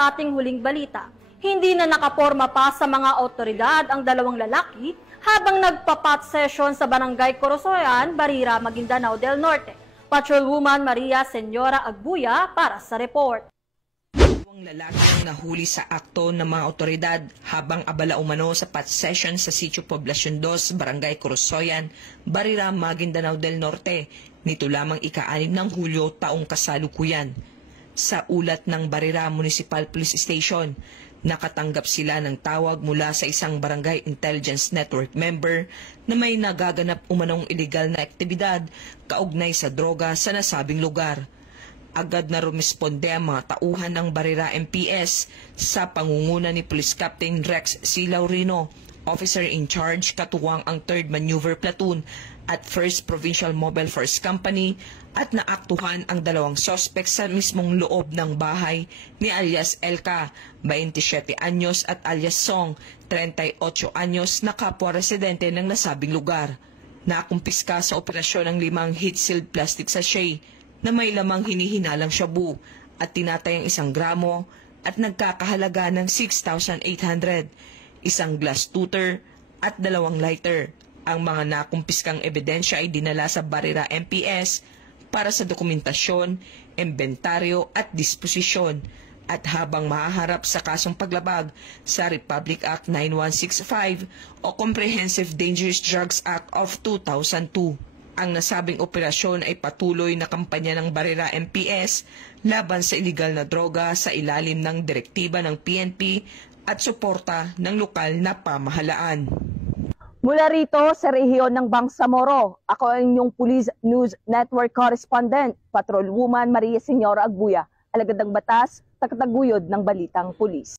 sa ating huling balita, hindi na nakaporma pa sa mga otoridad ang dalawang lalaki habang nagpa-pot session sa Barangay Corosoyan, Barira, Maguindanao del Norte. Patrolwoman Maria Senyora Agbuya para sa report. Dalawang lalaki ang nahuli sa akto ng mga otoridad habang abala umano sa pot session sa Sitio Poblacion 2, Barangay Corosoyan, Barira, Maguindanao del Norte, nito lamang ika-6 ng Hulyo taong kasalukuyan. Sa ulat ng Barira Municipal Police Station, nakatanggap sila ng tawag mula sa isang Barangay Intelligence Network member na may nagaganap umanong iligal na aktibidad kaugnay sa droga sa nasabing lugar. Agad na rumisponde ang mga tauhan ng Barira MPS sa pangunguna ni Police Captain Rex C. Laurino, Officer in Charge katuwang ang 3rd Maneuver Platoon at 1st Provincial Mobile Force Company at naaktuhan ang dalawang suspect sa mismong loob ng bahay ni alias Elka, 27 anyos at alias Song, 38 anyos na kapwa residente ng nasabing lugar. Nakumpiska sa operasyon ang 5 heat-sealed plastic sachet na may lamang hinihinalang shabu at tinatayang 1 gramo at nagkakahalaga ng 6,800, isang glass tutor at 2 lighter. Ang mga nakumpiskang ebidensya ay dinala sa Barira MPS para sa dokumentasyon, inventaryo at disposisyon at habang mahaharap sa kasong paglabag sa Republic Act 9165 o Comprehensive Dangerous Drugs Act of 2002. Ang nasabing operasyon ay patuloy na kampanya ng Barira MPS laban sa iligal na droga sa ilalim ng direktiba ng PNP at suporta ng lokal na pamahalaan. Mula rito sa rehiyon ng Bangsamoro, ako ang inyong Police News Network Correspondent, Patrolwoman Maria Senyora Agbuya, alagad ng batas, tagataguyod ng balitang pulis.